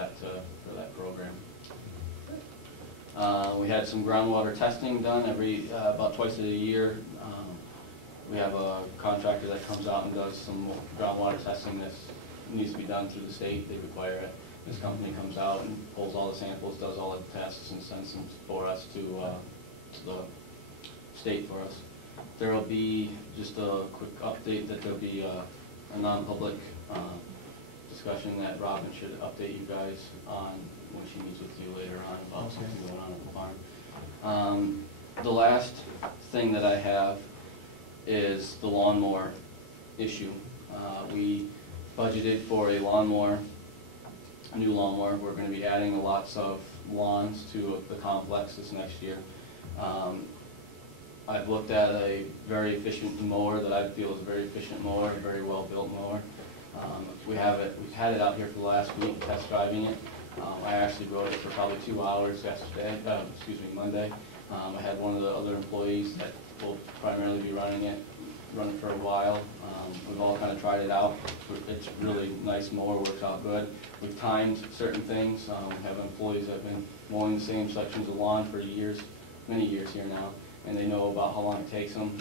that program. We had some groundwater testing done about twice a year. We have a contractor that comes out and does some groundwater testing that needs to be done through the state. They require it. This company comes out and pulls all the samples, does all the tests, and sends them for us to the state for us. There will be, just a quick update, that there will be a non-public discussion that Robin should update you guys on when she meets with you later on about something going on at the farm. The last thing that I have is the lawnmower issue. We budgeted for a new lawnmower. We're going to be adding lots of lawns to the complex this next year. I've looked at a very efficient mower that I feel is a very efficient mower, a very well-built mower. We've had it out here for the last week, test driving it. I actually rode it for probably 2 hours Monday. I had one of the other employees that will primarily be running for a while. We've all kind of tried it out. It's a really nice mower, works out good. We've timed certain things. We have employees that have been mowing the same sections of lawn for many years here now, and they know about how long it takes them.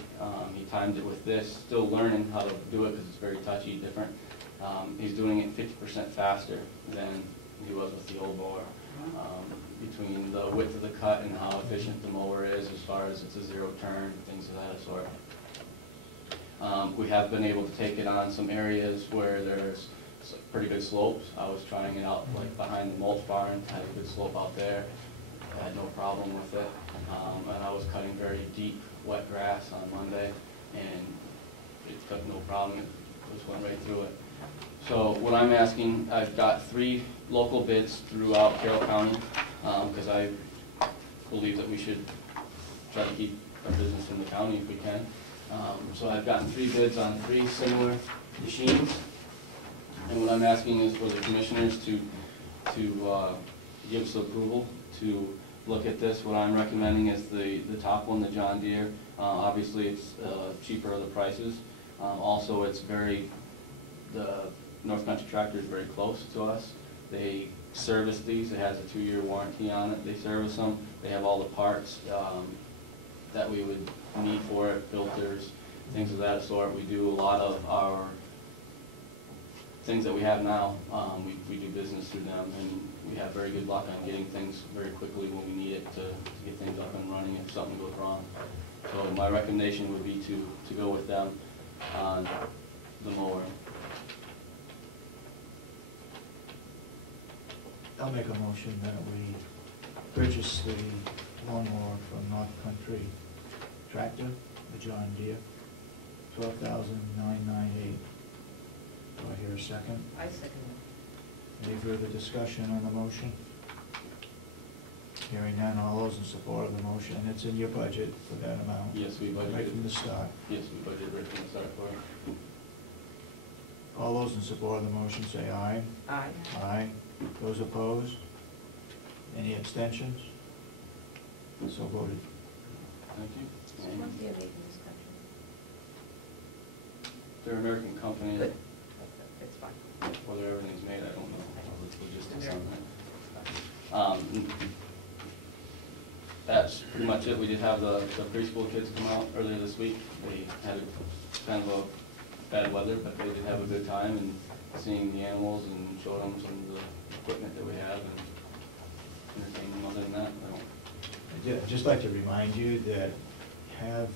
He timed it with this, still learning how to do it because it's very touchy, different. He's doing it 50% faster than he was with the old mower. Between the width of the cut and how efficient the mower is as far as it's a zero turn, things of that sort. We have been able to take it on some areas where there's pretty good slopes. I was trying it out like behind the mulch barn, had a good slope out there. I had no problem with it. And I was cutting very deep wet grass on Monday, and it took no problem. It just went right through it. So what I'm asking, I've got 3 local bids throughout Carroll County, because I believe that we should try to keep our business in the county if we can. So I've gotten 3 bids on 3 similar machines, and what I'm asking is for the commissioners to give us approval to look at this. What I'm recommending is the top one, the John Deere. Obviously, it's cheaper of the prices. Also, the North Country tractor is very close to us. They service these. It has a 2-year warranty on it. They service them. They have all the parts that we would need for it, filters, things of that sort. We do a lot of our things that we have now. We do business through them, and we have very good luck on getting things very quickly when we need it to get things up and running if something goes wrong. So my recommendation would be to go with them on the mower. I'll make a motion that we purchase the lawnmower from North Country Tractor, the John Deere, $12,998. Do I hear a second? I second it. Any further discussion on the motion? Hearing none, all those in support of the motion, and it's in your budget for that amount? Yes, we budgeted. Right from the start? Yes, we budgeted right from the start for it. All those in support of the motion say aye. Aye. Aye. Those opposed? Any abstentions? So voted. Thank you. So what's the other discussion? They're an American company. Good. It's fine. Whether everything's made, I don't know. Logistics on that. That's pretty much it. We did have the preschool kids come out earlier this week. They had kind of a bad weather, but they did have a good time and seeing the animals and showing them some of the equipment that we have and entertaining them. Other than that, I don't. I'd just like to remind you that have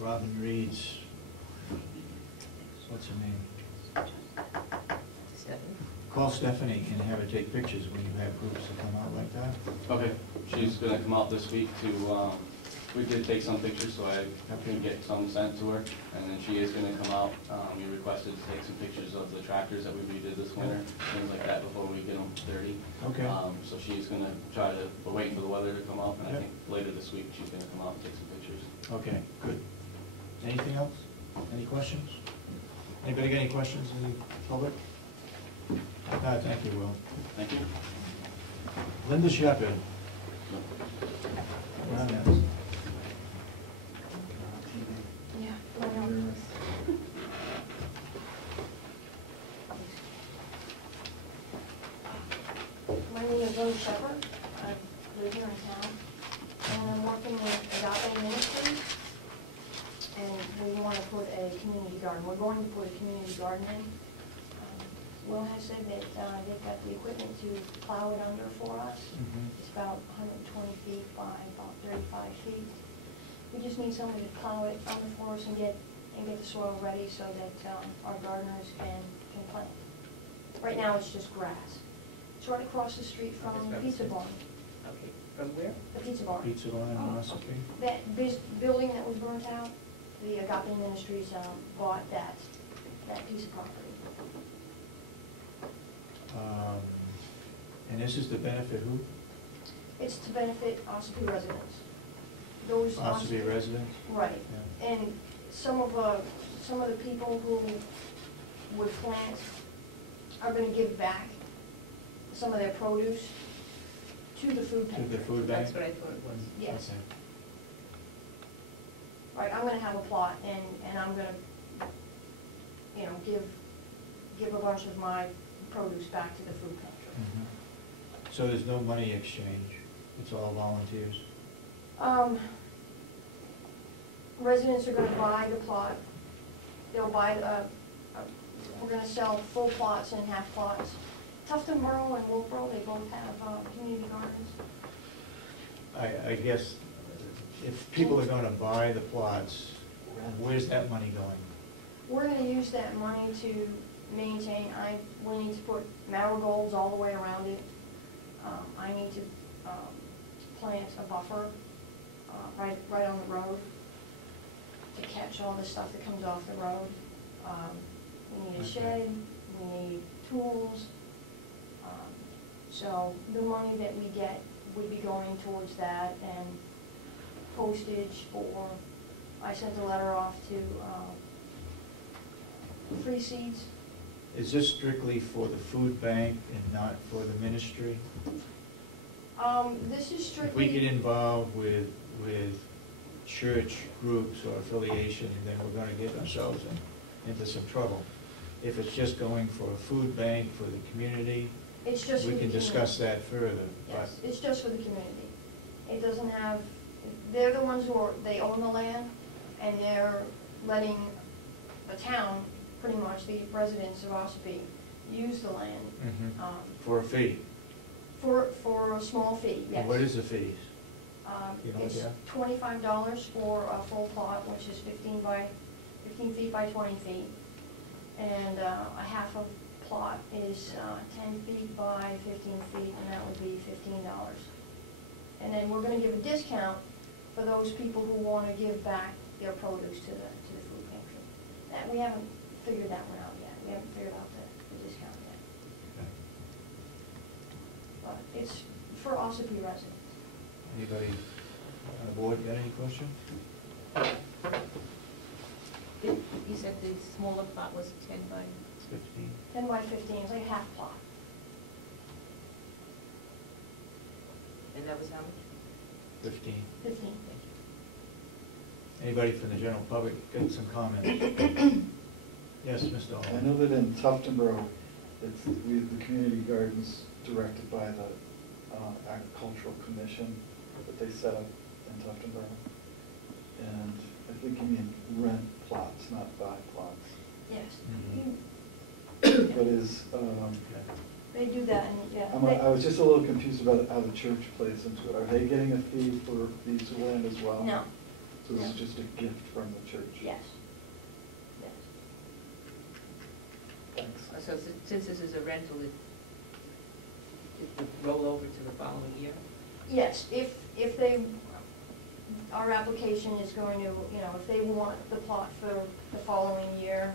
Robin Reed's, what's her name? Stephanie? Call Stephanie and have her take pictures when you have groups that come out like that. Okay, she's gonna come out this week to, we did take some pictures, so I can get some sent to her, and then she is gonna come out. We requested to take some pictures of the tractors that we redid this winter, things like that, before we get them dirty. Okay. So she's gonna try to, we're waiting for the weather to come up, and I think later this week she's gonna come out and take some pictures. Okay, good. Anything else? Any questions? Anybody got any questions in the public? Thank you, Will. Thank you. Linda Shepherd. Yeah, is Lily Shepherd. I live here in town. And I'm working with Agape Ministries. And we want to put a community garden. We're going to put a community garden in. Will has said that they've got the equipment to plow it under for us. It's about 120 feet by about 35 feet. We just need somebody to plow it under for us and get the soil ready so that our gardeners can plant. Right now it's just grass. It's right across the street from the Pizza Barn. Okay, from where? The Pizza Barn. Pizza line on Russell Street? That building that was burnt out, the Agape Ministries bought that piece of property. And this is to benefit who? It's to benefit Ossipee residents. Those Ossipee residents? Right. Yeah. And some of the people who would plant are going to give back some of their produce to the food To pantry. the food bank? That's what I thought it was. Yes. Okay. Right, I'm going to have a plot, and I'm going to, you know, give a bunch of my produce back to the food pantry. So there's no money exchange? It's all volunteers? Residents are going to buy the plot. They'll buy, we're going to sell full plots and half plots. Tufton Borough and Wolfboro, they both have community gardens. I guess if people are going to buy the plots, where's that money going? We're going to use that money to maintain, we need to put marigolds all the way around it. I need to plant a buffer right on the road to catch all the stuff that comes off the road. We need a shed, we need tools. So the money that we get would be going towards that, and postage for, I sent a letter off to Free Seeds. Is this strictly for the food bank and not for the ministry? This is If strictly. we get involved with church groups or affiliation, then we're gonna get ourselves into some trouble. If it's just going for a food bank for the community, It's just for we the can discuss community. that further. Yes, it's just for the community. It doesn't have, they're the ones they own the land, and they're letting the town, pretty much the residents of Ossipee, use the land. For a fee? For a small fee, yes. And what is the fees? You know, It's yeah. $25 for a full plot, which is 15 feet by 20 feet. And a half a plot is 10 feet by 15 feet, and that would be $15. And then we're gonna give a discount for those people who wanna give back their produce to the food pantry. That, we haven't figured that one out yet. We haven't figured out the discount yet. Okay. But it's for Ossipee residents. Anybody on the board got any questions? You said the smaller plot was 10 by? 15? 10 by 15, it's like a half plot. And that was how much? 15. 15. Anybody from the general public got some comments? Yes, Mr. I Hall. know that in Tuftonboro, it's the community gardens directed by the Agricultural Commission that they set up in Tuftonboro. And I think you mean rent plots, not buy plots. Yes. Mhm. But is, They do that, and yeah. I was just a little confused about how the church plays into it. Are they getting a fee for the use of land as well? No. So this is No. just a gift from the church? Yes. Yes. Thanks. So since this is a rental, it would roll over to the following year? Yes, if they, our application is going to, you know, if they want the plot for the following year,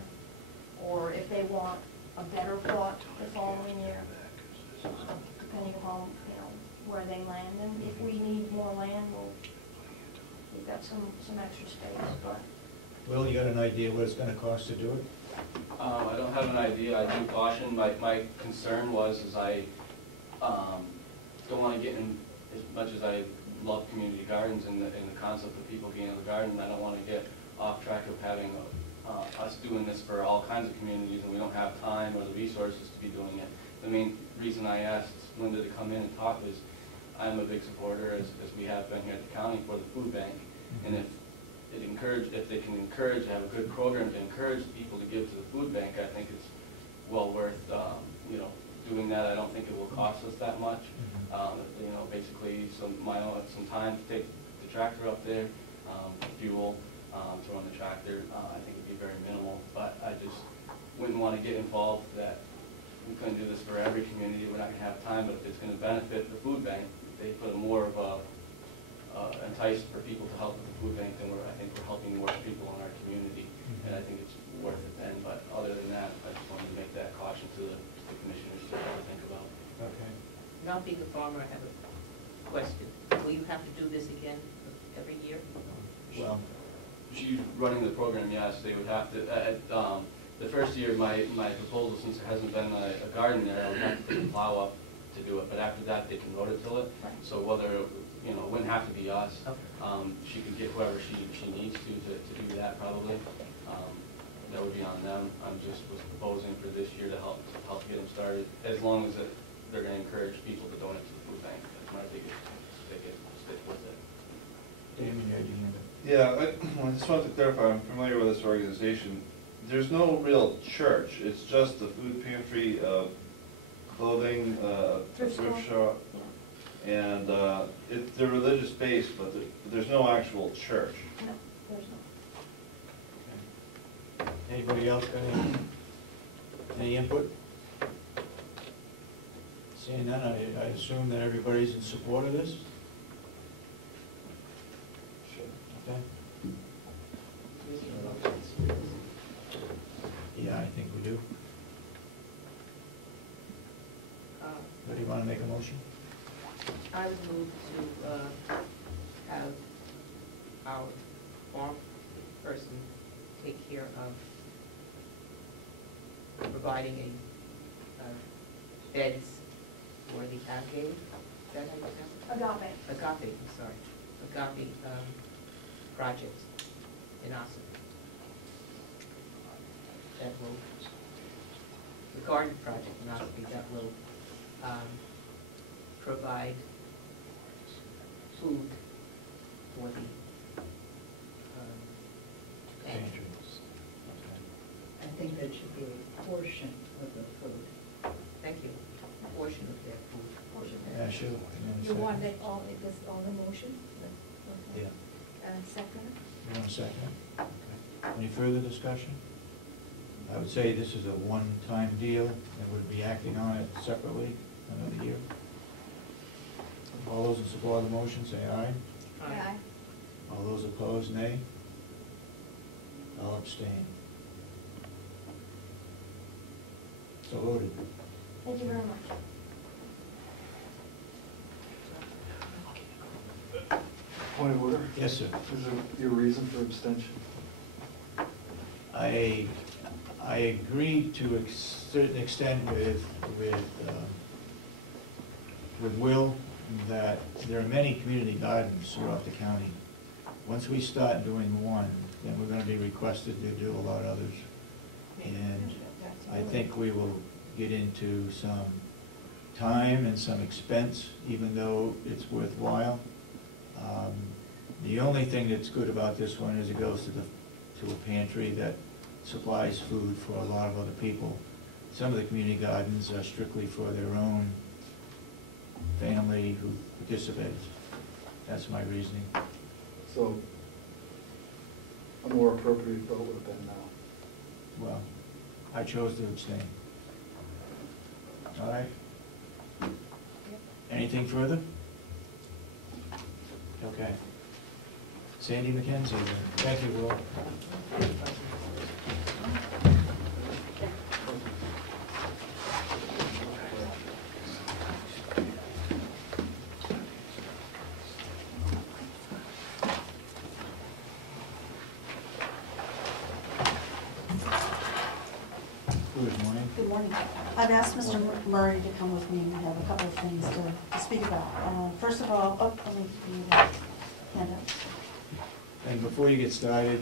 or if they want a better plot the following year, depending upon, you know, where they land. And if we need more land, we've got some extra space, but. Will, you got an idea what it's gonna cost to do it? I don't have an idea. I do caution. My concern was I don't want to get in, as much as I love community gardens and the concept of people getting in the garden, I don't want to get off track of having us doing this for all kinds of communities, and we don't have time or the resources to be doing it. the main reason I asked Linda to come in and talk is I'm a big supporter, as we have been here at the county, for the food bank. And if they can encourage, have a good program to encourage people to give to the food bank, I think it's well worth, doing that. I don't think it will cost us that much. Basically some time to take the tractor up there, fuel, to run the tractor. I think it'd be very minimal, but I just wouldn't want to get involved that we couldn't do this for every community. We're not going to have time, but if it's going to benefit the food bank, they put more of a entice for people to help with the food bank, then I think we're helping more people in our community, and I think it's worth it then. But other than that, I just wanted to make that caution to the commissioners to think about. Okay. Not being a farmer, I have a question. Will you have to do this again every year? Well, Running the program, yes, they would have to. The first year, my proposal, since there hasn't been a garden there, I would have to take a plow up to do it. But after that, they can rototill it. So whether it wouldn't have to be us. Okay. She could get whoever she needs to do that probably. That would be on them. I'm just was proposing for this year to help get them started, as long as they're going to encourage people to donate to the food bank. That's my biggest stick with it. Damon, you had your hand up. Yeah, I just wanted to clarify, I'm familiar with this organization. There's no real church, it's just the food pantry, clothing, Thrift thrift store. shop. And they're religious based, but there's no actual church. No, there's not. Anybody else got any input? Seeing none, I assume that everybody's in support of this? Okay. Yeah, I think we do. Anybody want to make a motion? I would move to have our farm person take care of providing beds for the agave. Is that how you pronounce it? Agave. Agape, I'm sorry. Agape project in Austin. That will, the garden project in Austin, that will provide food for the pantry. I think that should be a portion of the food. Thank you. A portion of their food. Yeah, sure. You want that all the motion? Yeah. Second? You want a second? Okay. Any further discussion? I would say this is a one-time deal, and we'd be acting on it separately another year. All those in support of the motion, say aye. Aye. All those opposed, nay. I'll abstain. So voted. Thank you very much. Point of order? Yes, sir. Is there your reason for abstention? I agreed to a certain extent with Will that there are many community gardens throughout the county. Once we start doing one, then we're going to be requested to do a lot of others. And I think we will get into some time and some expense, even though it's worthwhile. The only thing that's good about this one is it goes to a pantry that supplies food for a lot of other people. Some of the community gardens are strictly for their own family who participates. That's my reasoning. So a more appropriate vote would have been no. Well, I chose to abstain. All right? Anything further? Okay. Sandy McKenzie, thank you, Will. Good morning. Good morning. I've asked Mr. Murray to come with me, and I have a couple of things to speak about. First of all, let me give you that handout. And before you get started,